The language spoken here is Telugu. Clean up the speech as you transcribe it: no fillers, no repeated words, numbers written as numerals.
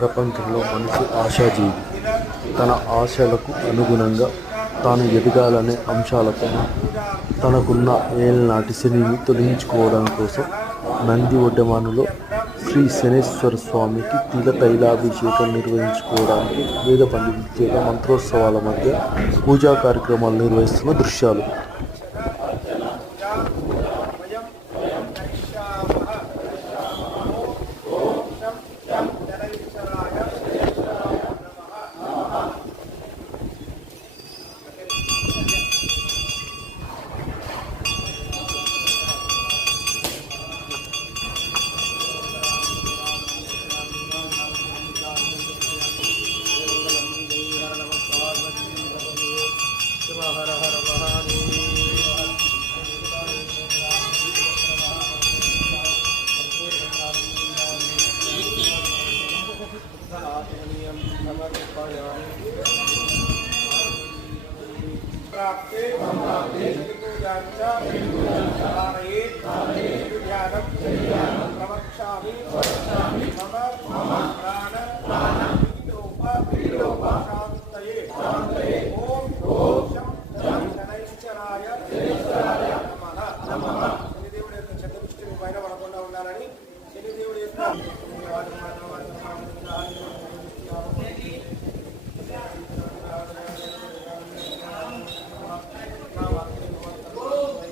ప్రపంచంలో మనిషి ఆశాజీవి. తన ఆశలకు అనుగుణంగా తాను ఎదగాలనే అంశాలతో తనకున్న ఏళ్లనాటి శనిని తొలగించుకోవడం కోసం నంది ఒడ్డెమానులో శ్రీ శనేశ్వర స్వామికి తిలతైలాభిషేకం నిర్వహించుకోవడానికి వేద పండితుల మంత్రోత్సవాల మధ్య పూజా కార్యక్రమాలు నిర్వహిస్తున్న దృశ్యాలు. प्रवक्ष्यामि